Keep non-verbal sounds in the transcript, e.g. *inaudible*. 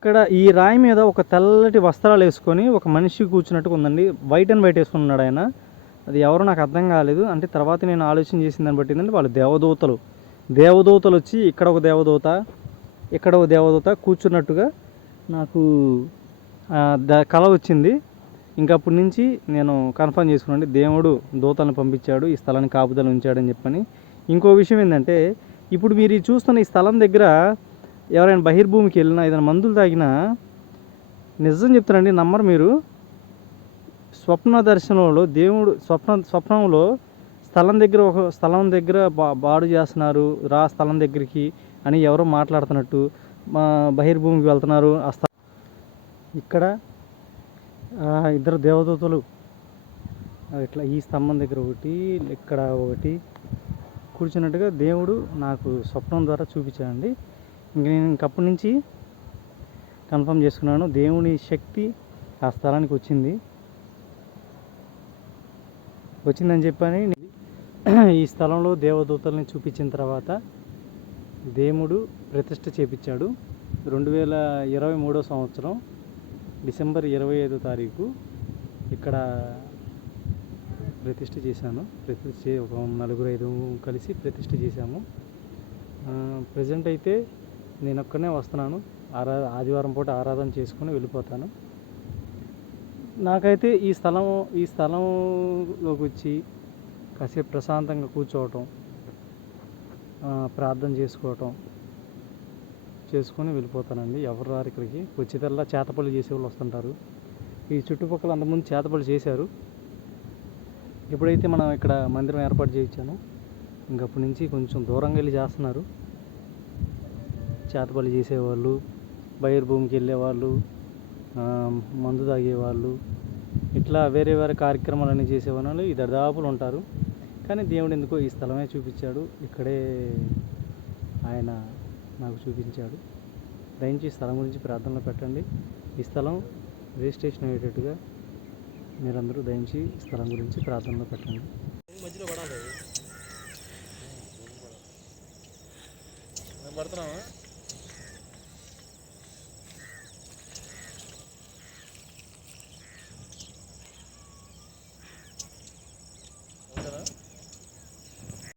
ఇక్కడ ఈ రాయి మీద ఒక తెల్లటి వస్త్రాలు వేసుకొని ఒక మనిషి కూర్చున్నట్టుగా ఉందండి. వైట్ అండ్ వైట్ వేసుకున్నాడు ఆయన. అది ఎవరో నాకు అర్థం కాలేదు. అంటే తర్వాత నేను ఆలోచన చేసిన దాన్ని బట్టి ఏంటంటే వాళ్ళు దేవదూతలు. దేవదూతలు వచ్చి ఇక్కడ ఒక దేవదూత ఇక్కడ ఒక దేవదూత కూర్చున్నట్టుగా నాకు ద- కళ వచ్చింది. ఇంకా అప్పటి నుంచి నేను కన్ఫర్మ్ చేసుకున్నాను దేవుడు దూతలను పంపించాడు ఈ స్థలాన్ని కాపుదలు ఉంచాడని చెప్పని. ఇంకో విషయం ఏంటంటే ఇప్పుడు మీరు చూస్తున్న ఈ స్థలం దగ్గర ఎవరైనా బహిర్భూమికి వెళ్ళినా ఏదైనా మందులు తాగినా నిజం చెప్తానండి నమ్మరు మీరు. స్వప్న దర్శనంలో దేవుడు స్వప్న స్వప్నంలో స్థలం దగ్గర ఒక స్థలం దగ్గర బా బాడు చేస్తున్నారు రా స్థలం దగ్గరికి అని ఎవరో మాట్లాడుతున్నట్టు మా బహిర్భూమికి వెళ్తున్నారు ఆ స్థ ఇక్కడ ఇద్దరు దేవదూతలు ఇట్లా ఈ స్తంభం దగ్గర ఒకటి ఇక్కడ ఒకటి కూర్చున్నట్టుగా దేవుడు నాకు స్వప్నం ద్వారా చూపించాడండి. ఇంక నేను ఇంకప్పటి నుంచి కన్ఫర్మ్ చేసుకున్నాను. దేవుని శక్తి ఆ స్థలానికి వచ్చింది. వచ్చిందని చెప్పని *clears throat* ఈ స్థలంలో దేవదూతల్ని చూపించిన తర్వాత దేవుడు ప్రతిష్ట చేపించాడు. రెండు వేల ఇరవై మూడో సంవత్సరం డిసెంబర్ ఇరవై ఐదో తారీఖు ఇక్కడ ప్రతిష్ట చేశాను. ప్రతిష్ట ఒక నలుగురు ఐదు కలిసి ప్రతిష్ట చేశాము. ప్రజెంట్ అయితే నేను ఒక్కనే వస్తున్నాను. ఆరా ఆదివారం పూట ఆరాధన చేసుకుని వెళ్ళిపోతాను. నాకైతే ఈ స్థలం ఈ స్థలంలోకి వచ్చి కాసేపు ప్రశాంతంగా కూర్చోవటం ప్రార్థన చేసుకోవటం చేసుకొని వెళ్ళిపోతానండి. ఎవరు రారు ఇక్కడికి. వచ్చేదల్లా చేతపల్లి చేసే వాళ్ళు వస్తుంటారు. ఈ చుట్టుపక్కల అంతకుముందు చేతపల్లి చేశారు. ఎప్పుడైతే మనం ఇక్కడ మందిరం ఏర్పాటు చేయించానో ఇంకప్పటి నుంచి కొంచెం దూరంగా వెళ్ళి చేస్తున్నారు. చేతపల్లి చేసేవాళ్ళు బయర్ భూమికి వెళ్ళేవాళ్ళు మందు తాగేవాళ్ళు ఇట్లా వేరే వేరే కార్యక్రమాలన్నీ చేసే వాళ్ళు ఈ దరిదాపులు ఉంటారు కానీ దేవుడు ఎందుకో ఈ స్థలమే చూపించాడు ఇక్కడే ఆయన నాకు చూపించాడు దయించి ఈ స్థలం గురించి ప్రార్థనలో పెట్టండి ఈ స్థలం రిజిస్ట్రేషన్ అయ్యేటట్టుగా మీరందరూ దయించి ఈ స్థలం గురించి ప్రార్థనలో పెట్టండి పడుతున్నావా